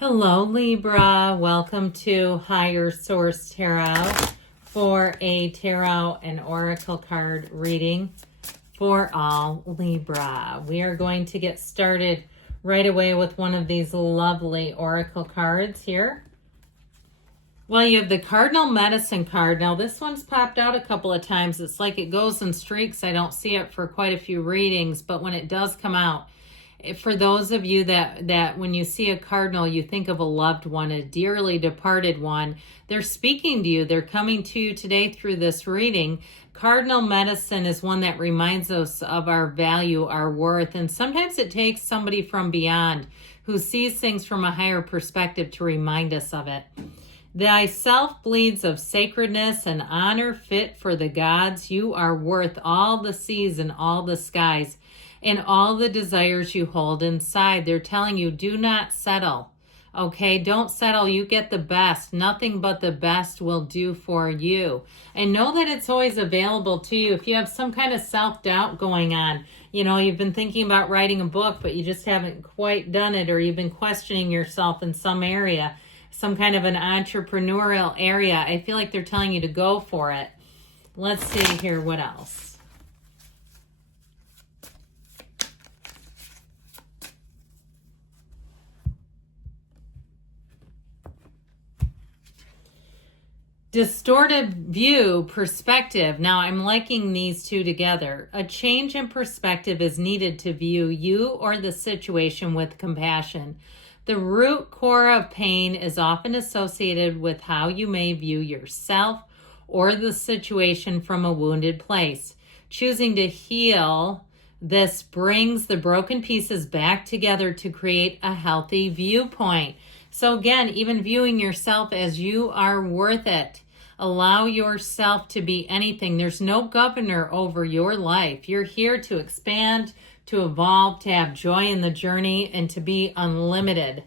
Hello, Libra. Welcome to Higher Source Tarot for a tarot and oracle card reading for all Libra. We are going to get started right away with one of these lovely oracle cards here. Well, you have the Cardinal Medicine card. Now, this one's popped out a couple of times. It's like it goes in streaks. I don't see it for quite a few readings, but when it does come out, for those of you that when you see a cardinal, you think of a loved one, a dearly departed one, they're speaking to you. They're coming to you today through this reading. Cardinal medicine is one that reminds us of our value, our worth, and sometimes it takes somebody from beyond who sees things from a higher perspective to remind us of it. Thyself bleeds of sacredness and honor fit for the gods. You are worth all the seas and all the skies and all the desires you hold inside. They're telling you, do not settle. Okay, don't settle. You get the best. Nothing but the best will do for you. And know that it's always available to you. If you have some kind of self-doubt going on, you know, you've been thinking about writing a book, but you just haven't quite done it, or you've been questioning yourself in some area, some kind of an entrepreneurial area, I feel like they're telling you to go for it. Let's see here, what else? Distorted view, perspective. Now, I'm liking these two together. A change in perspective is needed to view you or the situation with compassion. The root core of pain is often associated with how you may view yourself or the situation from a wounded place. Choosing to heal this brings the broken pieces back together to create a healthy viewpoint. So again, even viewing yourself as you are worth it. Allow yourself to be anything. There's no governor over your life. You're here to expand, to evolve, to have joy in the journey, and to be unlimited.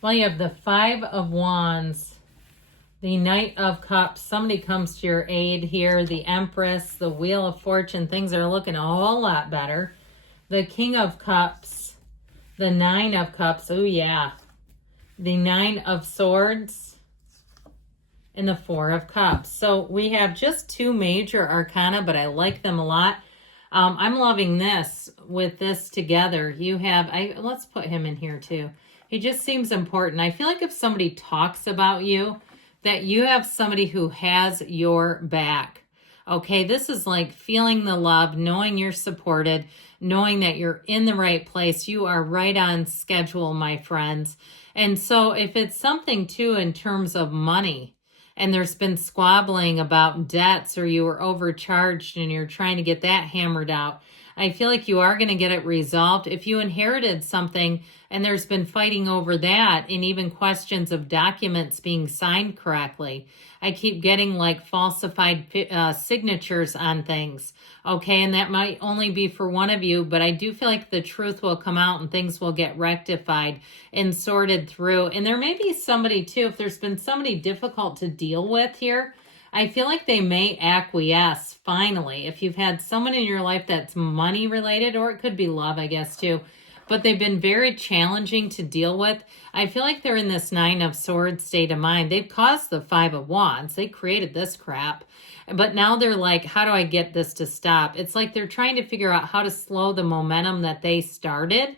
Well, you have the Five of Wands, the Knight of Cups. Somebody comes to your aid here. The Empress, the Wheel of Fortune. Things are looking a whole lot better. The King of Cups, the Nine of Cups. Oh, yeah. The Nine of Swords, and the Four of Cups. So we have just two major arcana, but I like them a lot. I'm loving this with this together. You have, let's put him in here too. He just seems important. I feel like if somebody talks about you, that you have somebody who has your back. Okay, this is like feeling the love, knowing you're supported, knowing that you're in the right place. You are right on schedule, my friends. And so if it's something too in terms of money, and there's been squabbling about debts, or you were overcharged and you're trying to get that hammered out, I feel like you are going to get it resolved. If you inherited something and there's been fighting over that, and even questions of documents being signed correctly, I keep getting like falsified signatures on things. Okay, and that might only be for one of you, but I do feel like the truth will come out and things will get rectified and sorted through. And there may be somebody too, if there's been somebody difficult to deal with here, I feel like they may acquiesce finally. If you've had someone in your life that's money related, or it could be love, I guess too, but they've been very challenging to deal with, I feel like they're in this Nine of Swords state of mind. They've caused the Five of Wands. They created this crap. But now they're like, how do I get this to stop? It's like they're trying to figure out how to slow the momentum that they started.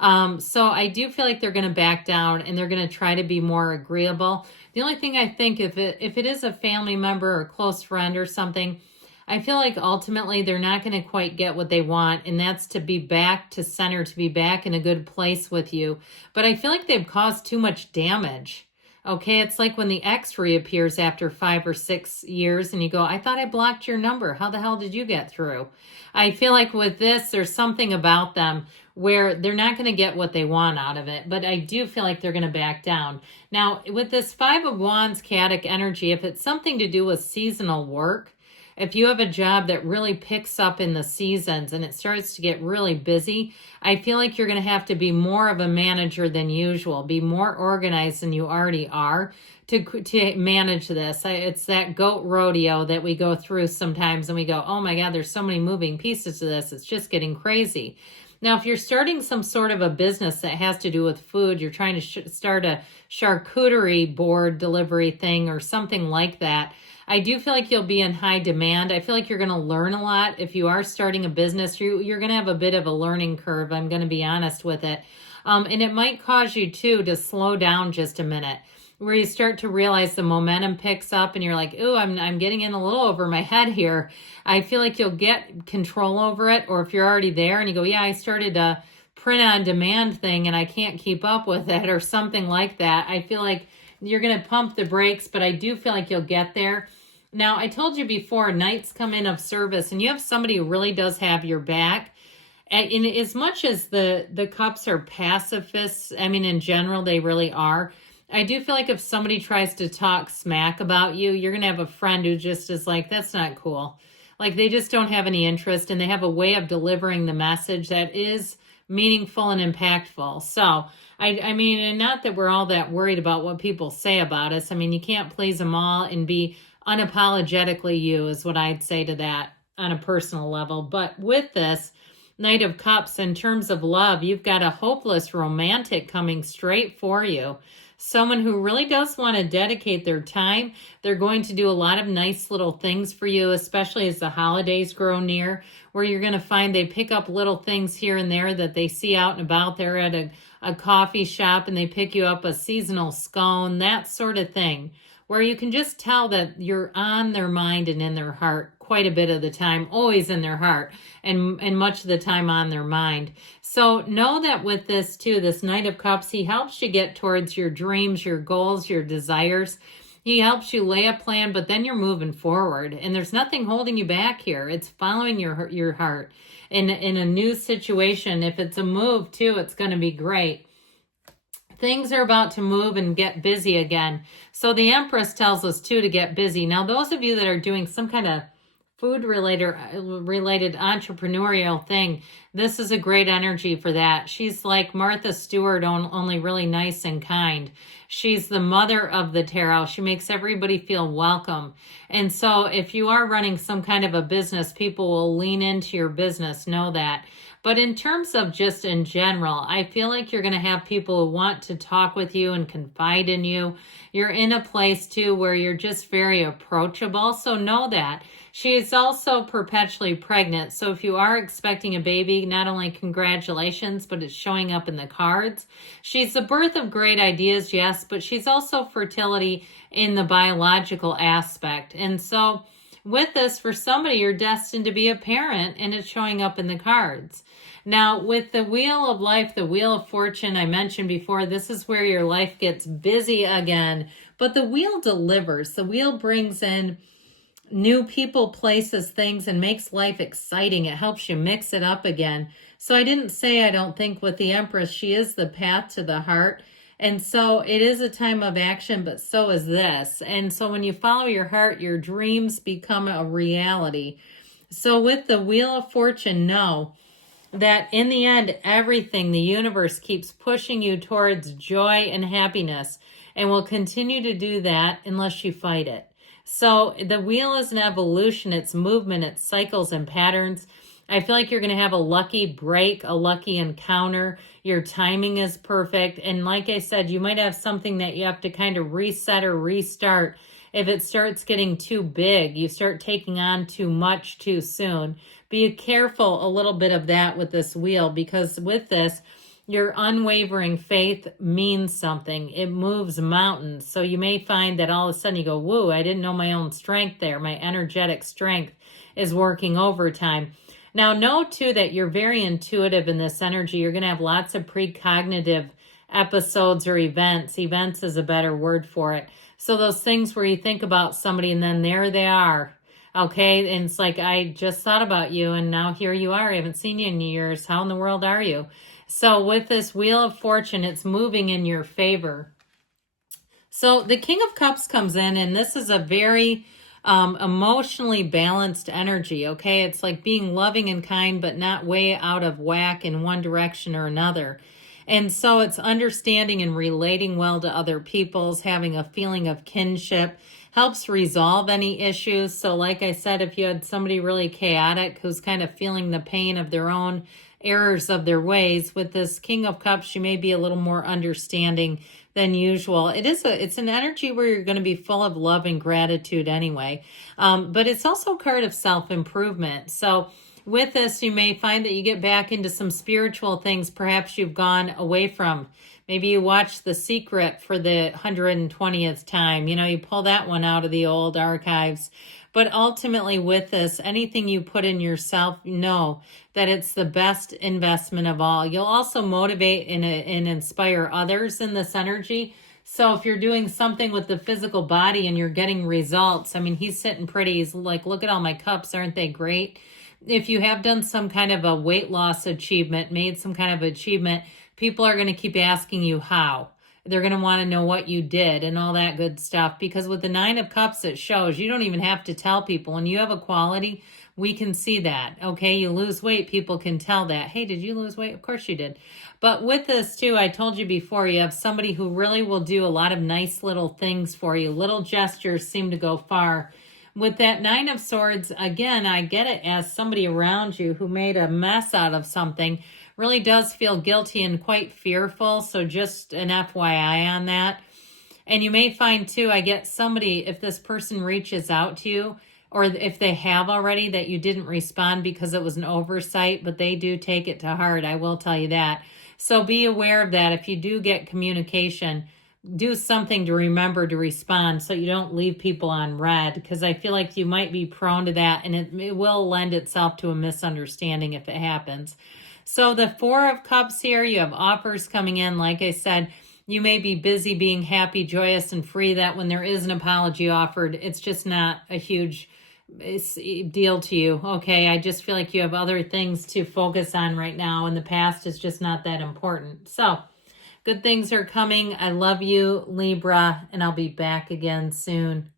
So I do feel like they're going to back down and they're going to try to be more agreeable. The only thing I think, if it is a family member or a close friend or something, I feel like ultimately they're not going to quite get what they want, and that's to be back to center, to be back in a good place with you. But I feel like they've caused too much damage. Okay, it's like when the ex reappears after 5 or 6 years and you go, I thought I blocked your number. How the hell did you get through? I feel like with this, there's something about them where they're not going to get what they want out of it, but I do feel like they're going to back down. Now, with this Five of Wands chaotic energy, if it's something to do with seasonal work, if you have a job that really picks up in the seasons and it starts to get really busy, I feel like you're going to have to be more of a manager than usual, be more organized than you already are to manage this. It's that goat rodeo that we go through sometimes and we go, oh my God, there's so many moving pieces to this. It's just getting crazy. Now, if you're starting some sort of a business that has to do with food, you're trying to start a charcuterie board delivery thing or something like that, I do feel like you'll be in high demand. I feel like you're going to learn a lot. If you are starting a business, you're going to have a bit of a learning curve. I'm going to be honest with it. And it might cause you, too, to slow down just a minute, where you start to realize the momentum picks up and you're like, ooh, I'm getting in a little over my head here. I feel like you'll get control over it. Or if you're already there and you go, yeah, I started a print on demand thing and I can't keep up with it or something like that. I feel like you're going to pump the brakes, but I do feel like you'll get there. Now, I told you before, knights come in of service, and you have somebody who really does have your back. And in as much as the cups are pacifists, I mean, in general, they really are. I do feel like if somebody tries to talk smack about you, you're going to have a friend who just is like, that's not cool. Like, they just don't have any interest, and they have a way of delivering the message that is meaningful and impactful. So, I mean, and not that we're all that worried about what people say about us. I mean, you can't please them all and be unapologetically you is what I'd say to that on a personal level. But with this Knight of Cups, in terms of love, you've got a hopeless romantic coming straight for you. Someone who really does want to dedicate their time. They're going to do a lot of nice little things for you, especially as the holidays grow near, where you're going to find they pick up little things here and there that they see out and about. They're at a coffee shop and they pick you up a seasonal scone, that sort of thing, where you can just tell that you're on their mind and in their heart quite a bit of the time, always in their heart, and much of the time on their mind. So know that with this too, this Knight of Cups, he helps you get towards your dreams, your goals, your desires. He helps you lay a plan, but then you're moving forward, and there's nothing holding you back here. It's following your heart in a new situation. If it's a move too, it's going to be great. Things are about to move and get busy again. So the Empress tells us too to get busy. Now, those of you that are doing some kind of food related entrepreneurial thing, this is a great energy for that. She's like Martha Stewart, only really nice and kind. She's the mother of the tarot. She makes everybody feel welcome. And so if you are running some kind of a business, people will lean into your business, know that. But in terms of just in general, I feel like you're going to have people who want to talk with you and confide in you. You're in a place too where you're just very approachable. So know that. She is also perpetually pregnant. So if you are expecting a baby, not only congratulations, but it's showing up in the cards. She's the birth of great ideas, yes, but she's also fertility in the biological aspect. And so with this, for somebody, you're destined to be a parent, and it's showing up in the cards. Now, with the Wheel of Life, the Wheel of Fortune, I mentioned before, this is where your life gets busy again. But the wheel delivers. The wheel brings in new people, places, things, and makes life exciting. It helps you mix it up again. So I didn't say, I don't think with the Empress, she is the path to the heart. And so it is a time of action, but so is this. And so when you follow your heart, your dreams become a reality. So with the Wheel of Fortune, know that in the end, everything, the universe keeps pushing you towards joy and happiness, and will continue to do that unless you fight it. So the wheel is an evolution, it's movement, it's cycles and patterns. I feel like you're going to have a lucky break, a lucky encounter. Your timing is perfect. And like I said, you might have something that you have to kind of reset or restart. If it starts getting too big, you start taking on too much too soon. Be careful a little bit of that with this wheel, because with this, your unwavering faith means something. It moves mountains. So you may find that all of a sudden you go, whoa, I didn't know my own strength there. My energetic strength is working overtime. Now, know, too, that you're very intuitive in this energy. You're going to have lots of precognitive episodes or events. Events is a better word for it. So those things where you think about somebody and then there they are. Okay, and it's like, I just thought about you and now here you are. I haven't seen you in years. How in the world are you? So with this Wheel of Fortune, it's moving in your favor. So the King of Cups comes in, and this is a very emotionally balanced energy, okay? It's like being loving and kind, but not way out of whack in one direction or another. And so it's understanding and relating well to other people's, having a feeling of kinship, helps resolve any issues. So like I said, if you had somebody really chaotic who's kind of feeling the pain of their own errors of their ways, with this King of Cups, you may be a little more understanding than usual. It's an energy where you're going to be full of love and gratitude anyway. But it's also a card of self-improvement. So with this, you may find that you get back into some spiritual things perhaps you've gone away from. Maybe you watch The Secret for the 120th time. You know, you pull that one out of the old archives. But ultimately with this, anything you put in yourself, know that it's the best investment of all. You'll also motivate and inspire others in this energy. So if you're doing something with the physical body and you're getting results, I mean, he's sitting pretty. He's like, look at all my cups. Aren't they great? If you have done some kind of a weight loss achievement, made some kind of achievement, people are going to keep asking you how. They're going to want to know what you did and all that good stuff, because with the Nine of Cups, it shows you don't even have to tell people. When you have a quality, we can see that. Okay, you lose weight, people can tell that. Hey, did you lose weight? Of course you did. But with this too, I told you before, you have somebody who really will do a lot of nice little things for you. Little gestures seem to go far. With that Nine of Swords, again, I get it as somebody around you who made a mess out of something really does feel guilty and quite fearful. So just an FYI on that. And you may find too, I get somebody, if this person reaches out to you, or if they have already, that you didn't respond because it was an oversight, but they do take it to heart. I will tell you that. So be aware of that. If you do get communication, do something to remember to respond so you don't leave people on red, because I feel like you might be prone to that, and it will lend itself to a misunderstanding if it happens. So the Four of Cups here, you have offers coming in. Like I said, you may be busy being happy, joyous, and free, that when there is an apology offered, it's just not a huge deal to you. Okay, I just feel like you have other things to focus on right now, and the past is just not that important. So good things are coming. I love you, Libra, and I'll be back again soon.